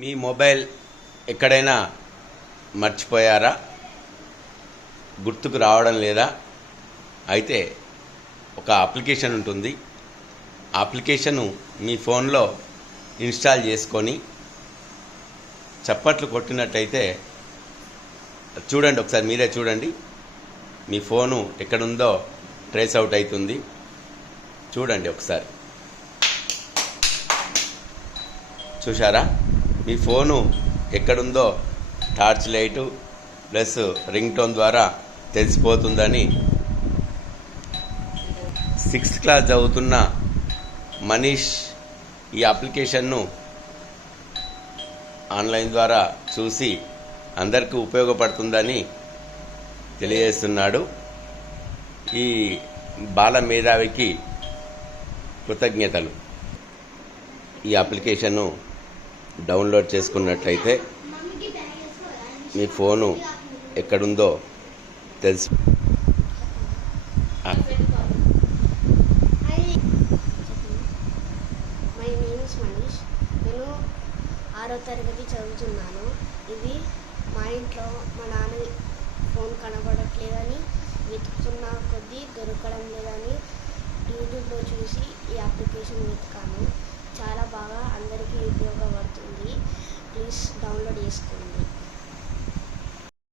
మీ mobile ఎక్కడైనా మర్చిపోయారా? గుర్తుకు రావడం లేదా? అయితే ఒక అప్లికేషన్ ఉంటుంది. ఆ అప్లికేషను మీ ఫోన్లో ఇన్స్టాల్ చేసుకొని చప్పట్లు కొట్టినట్టయితే చూడండి ఒకసారి మీరే చూడండి. మీ ఫోను ఎక్కడుందో ట్రేస్ అవుట్ అవుతుంది. చూడండి ఒకసారి. చూశారా? మీ ఫోను ఎక్కడుందో torch light plus ring tone ద్వారా తెలిసిపోతుందని. సిక్స్త్ క్లాస్ చదువుతున్న మనీష్ ఈ అప్లికేషన్ను ఆన్లైన్ ద్వారా చూసి అందరికీ ఉపయోగపడుతుందని తెలియజేస్తున్నాడు. ఈ బాల మేధావికి కృతజ్ఞతలు. ఈ అప్లికేషన్ను డౌన్లోడ్ చేసుకున్నట్లయితే మీ ఫోను ఎక్కడుందో తెలుసు. మై మనీష్ నేను ఆరో తరగతి చదువుతున్నాను. ఇది మా ఇంట్లో మా నాన్న ఫోన్ కనబడట్లేదని వెతుకుతున్న కొద్దీ దొరకడం లేదని యూట్యూబ్లో చూసి ఈ అప్లికేషన్ వెతికాను. చాలా బాగా ప్లీజ్ డౌన్లోడ్ చేసుకోండి.